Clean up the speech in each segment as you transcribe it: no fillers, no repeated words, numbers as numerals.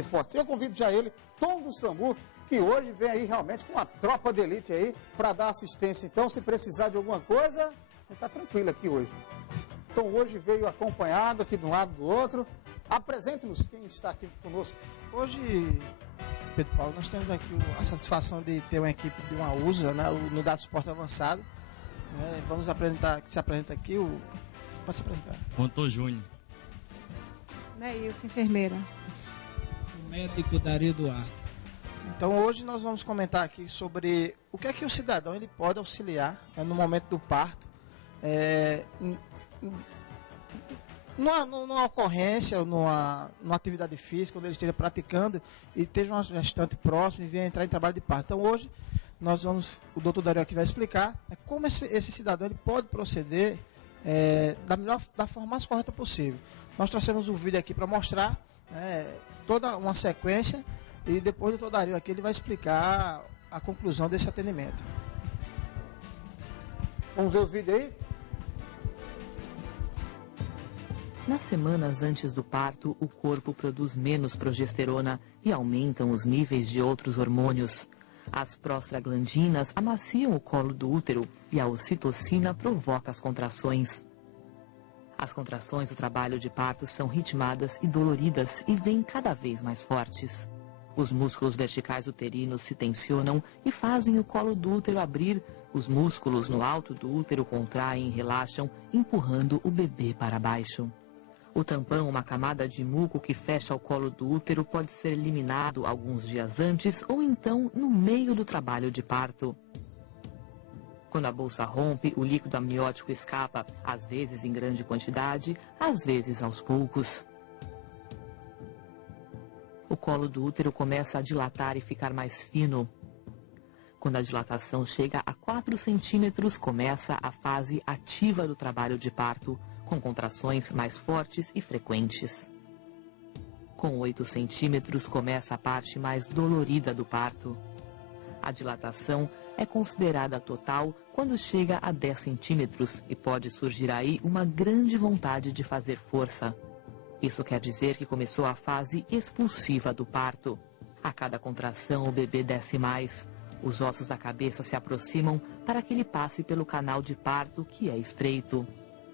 Esportes. Eu convido já ele, Tom do SAMU, que hoje vem aí realmente com uma tropa de elite aí para dar assistência. Então, se precisar de alguma coisa, ele está tranquilo aqui hoje. Tom hoje veio acompanhado aqui de um lado do outro. Apresente-nos quem está aqui conosco. Hoje, Pedro Paulo, nós temos aqui a satisfação de ter uma equipe de uma USA, né, no Dado Suporte Avançado. Vamos apresentar, que se apresenta aqui, pode se apresentar. Contou Júnior. Neilson, enfermeira. O médico Dario Duarte. Então hoje nós vamos comentar aqui sobre o que é que o cidadão ele pode auxiliar, né, no momento do parto, numa ocorrência, ou numa atividade física, quando ele esteja praticando e esteja uma gestante próxima e venha entrar em trabalho de parto. Então hoje o doutor Dario aqui vai explicar como esse cidadão ele pode proceder da forma mais correta possível. Nós trouxemos um vídeo aqui para mostrar toda uma sequência e depois o doutor Dario aqui ele vai explicar a conclusão desse atendimento. Vamos ver os vídeos aí? Nas semanas antes do parto, o corpo produz menos progesterona e aumentam os níveis de outros hormônios. As prostaglandinas amaciam o colo do útero e a ocitocina provoca as contrações. As contrações do trabalho de parto são ritmadas e doloridas e vêm cada vez mais fortes. Os músculos verticais uterinos se tensionam e fazem o colo do útero abrir. Os músculos no alto do útero contraem e relaxam, empurrando o bebê para baixo. O tampão, uma camada de muco que fecha o colo do útero, pode ser eliminado alguns dias antes ou então no meio do trabalho de parto. Quando a bolsa rompe, o líquido amniótico escapa, às vezes em grande quantidade, às vezes aos poucos. O colo do útero começa a dilatar e ficar mais fino. Quando a dilatação chega a 4 centímetros, começa a fase ativa do trabalho de parto, com contrações mais fortes e frequentes. Com 8 centímetros, começa a parte mais dolorida do parto. A dilatação é considerada total quando chega a 10 centímetros e pode surgir aí uma grande vontade de fazer força. Isso quer dizer que começou a fase expulsiva do parto. A cada contração, o bebê desce mais. Os ossos da cabeça se aproximam para que ele passe pelo canal de parto, que é estreito.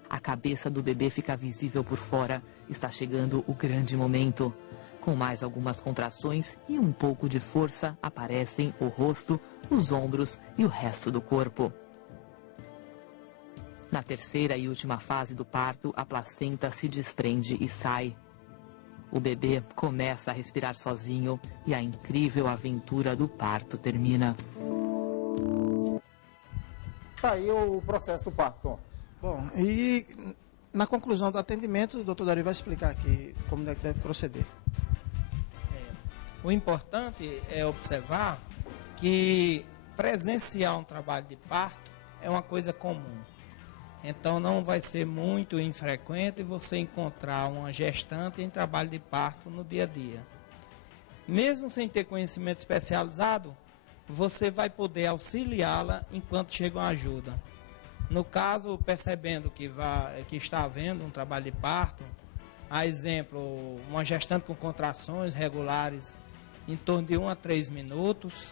A cabeça do bebê fica visível por fora. Está chegando o grande momento. Com mais algumas contrações e um pouco de força, aparecem o rosto, os ombros e o resto do corpo. Na terceira e última fase do parto, a placenta se desprende e sai. O bebê começa a respirar sozinho e a incrível aventura do parto termina. Tá aí o processo do parto, Tom. Bom, e na conclusão do atendimento, o doutor Dario vai explicar aqui como é que deve proceder. O importante é observar que presenciar um trabalho de parto é uma coisa comum. Então não vai ser muito infrequente você encontrar uma gestante em trabalho de parto no dia a dia. Mesmo sem ter conhecimento especializado, você vai poder auxiliá-la enquanto chega uma ajuda. No caso, percebendo que está havendo um trabalho de parto, a exemplo, uma gestante com contrações regulares em torno de 1 a 3 minutos,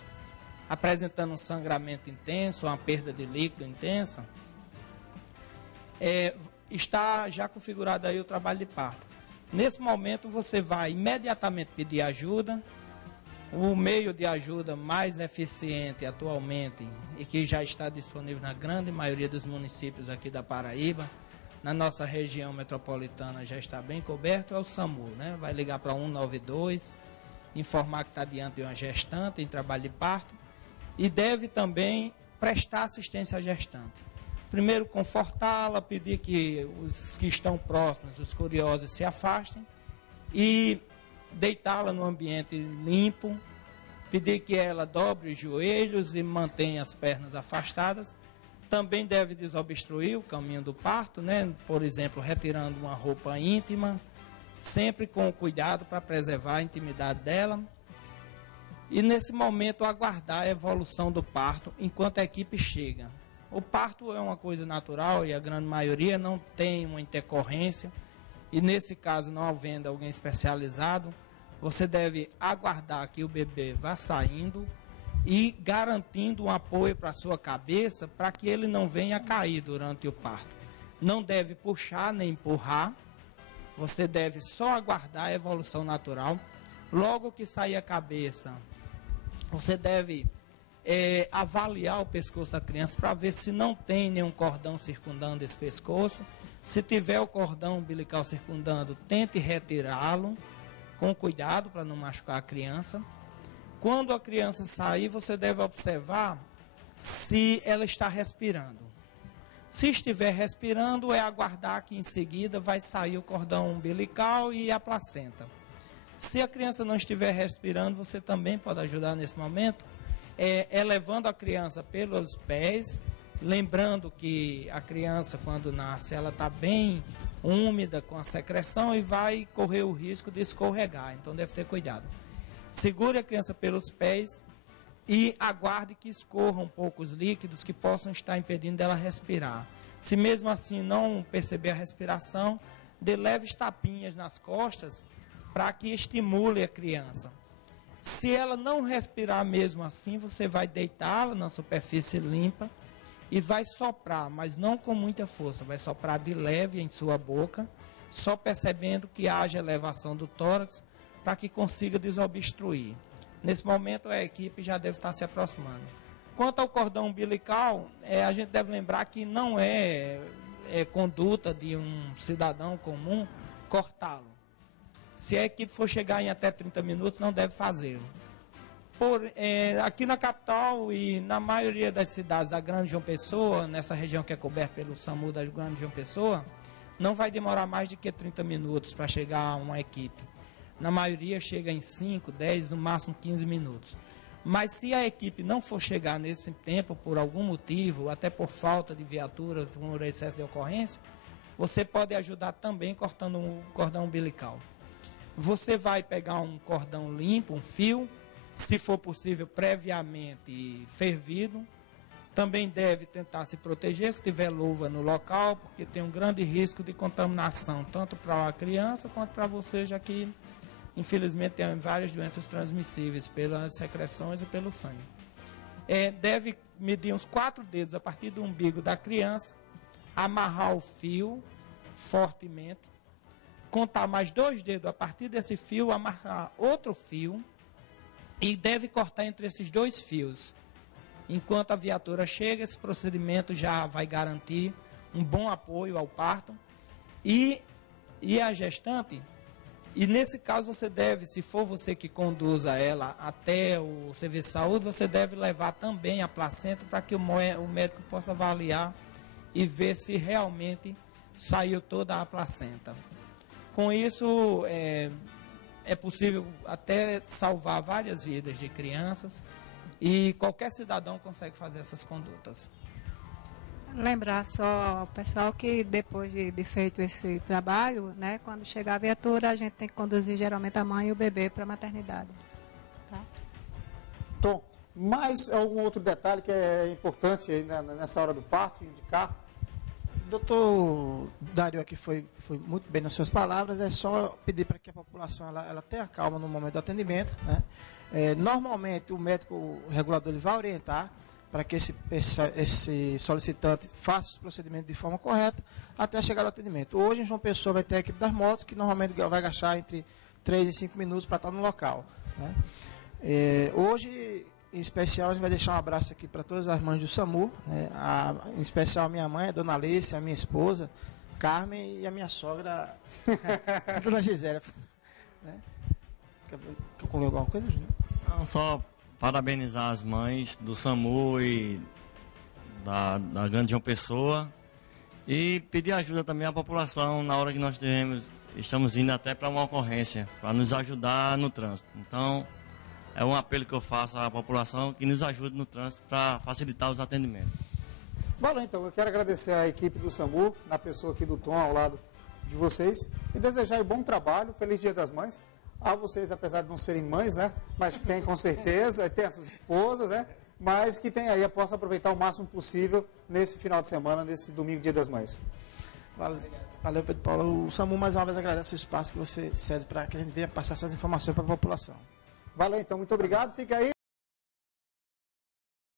apresentando um sangramento intenso, uma perda de líquido intensa, está já configurado aí o trabalho de parto. Nesse momento você vai imediatamente pedir ajuda. O meio de ajuda mais eficiente atualmente e que já está disponível na grande maioria dos municípios aqui da Paraíba, na nossa região metropolitana já está bem coberto, é o SAMU, né? Vai ligar para 192, informar que está diante de uma gestante em trabalho de parto e deve também prestar assistência à gestante. Primeiro, confortá-la, pedir que os que estão próximos, os curiosos, se afastem e deitá-la no ambiente limpo, pedir que ela dobre os joelhos e mantenha as pernas afastadas. Também deve desobstruir o caminho do parto, né? Por exemplo, retirando uma roupa íntima, sempre com cuidado para preservar a intimidade dela. E nesse momento aguardar a evolução do parto enquanto a equipe chega. O parto é uma coisa natural e a grande maioria não tem uma intercorrência. E nesse caso, não havendo alguém especializado, você deve aguardar que o bebê vá saindo e garantindo um apoio para a sua cabeça para que ele não venha a cair durante o parto. Não deve puxar nem empurrar, você deve só aguardar a evolução natural. Logo que sair a cabeça, você deve avaliar o pescoço da criança para ver se não tem nenhum cordão circundando esse pescoço. Se tiver o cordão umbilical circundando, tente retirá-lo com cuidado para não machucar a criança. Quando a criança sair, você deve observar se ela está respirando. Se estiver respirando, é aguardar que em seguida vai sair o cordão umbilical e a placenta. Se a criança não estiver respirando, você também pode ajudar nesse momento, elevando a criança pelos pés, lembrando que a criança, quando nasce, ela está bem úmida com a secreção e vai correr o risco de escorregar, então deve ter cuidado. Segure a criança pelos pés e aguarde que escorram um pouco os líquidos que possam estar impedindo dela respirar. Se mesmo assim não perceber a respiração, dê leves tapinhas nas costas para que estimule a criança. Se ela não respirar mesmo assim, você vai deitá-la na superfície limpa e vai soprar, mas não com muita força, vai soprar de leve em sua boca, só percebendo que haja elevação do tórax para que consiga desobstruir. Nesse momento a equipe já deve estar se aproximando. Quanto ao cordão umbilical, a gente deve lembrar que não é conduta de um cidadão comum cortá-lo. Se a equipe for chegar em até 30 minutos, não deve fazê-lo. Aqui na capital e na maioria das cidades da Grande João Pessoa, nessa região que é coberta pelo SAMU da Grande João Pessoa, não vai demorar mais de que 30 minutos para chegar uma equipe. Na maioria chega em 5, 10, no máximo 15 minutos. Mas se a equipe não for chegar nesse tempo, por algum motivo, até por falta de viatura, por excesso de ocorrência, você pode ajudar também cortando um cordão umbilical. Você vai pegar um cordão limpo, um fio, se for possível, previamente fervido. Também deve tentar se proteger se tiver luva no local, porque tem um grande risco de contaminação, tanto para a criança quanto para você, já que infelizmente tem várias doenças transmissíveis pelas secreções e pelo sangue. Deve medir uns 4 dedos a partir do umbigo da criança, amarrar o fio fortemente, contar mais 2 dedos a partir desse fio, amarrar outro fio e deve cortar entre esses 2 fios. Enquanto a viatura chega, esse procedimento já vai garantir um bom apoio ao parto e a gestante. E nesse caso você deve, se for você que conduza ela até o serviço de saúde, você deve levar também a placenta para que o médico possa avaliar e ver se realmente saiu toda a placenta. Com isso, é possível até salvar várias vidas de crianças e qualquer cidadão consegue fazer essas condutas. Lembrar só, pessoal, que depois de feito esse trabalho, né, quando chegar a viatura, a gente tem que conduzir geralmente a mãe e o bebê para a maternidade. Tá? Tom, mais algum outro detalhe que é importante aí nessa hora do parto, indicar? O doutor Dário aqui foi muito bem nas suas palavras, é só pedir para que a população ela tenha calma no momento do atendimento, né? Normalmente o médico regulador ele vai orientar para que esse solicitante faça os procedimentos de forma correta até a chegada do atendimento. Hoje em João Pessoa vai ter a equipe das motos, que normalmente vai gastar entre 3 e 5 minutos para estar no local, né? Hoje, em especial, a gente vai deixar um abraço aqui para todas as mães do SAMU, né? Em especial a minha mãe, a dona Alice, a minha esposa, Carmen, e a minha sogra, a dona Gisele. Né? Quer concluir alguma coisa, Júnior? Não, só parabenizar as mães do SAMU e da Grande João Pessoa e pedir ajuda também à população na hora que nós estamos indo até para uma ocorrência, para nos ajudar no trânsito. Então, é um apelo que eu faço à população que nos ajude no trânsito para facilitar os atendimentos. Valeu, então. Eu quero agradecer à equipe do SAMU, na pessoa aqui do Tom, ao lado de vocês, e desejar um bom trabalho, feliz Dia das Mães. A vocês, apesar de não serem mães, né? Mas tem com certeza, tem as suas esposas, né? Mas que tem aí, possa aproveitar o máximo possível nesse final de semana, nesse domingo, Dia das Mães. Valeu. Valeu, Pedro Paulo. O SAMU mais uma vez agradece o espaço que você cede para que a gente venha passar essas informações para a população. Valeu, então. Muito obrigado. Fica aí.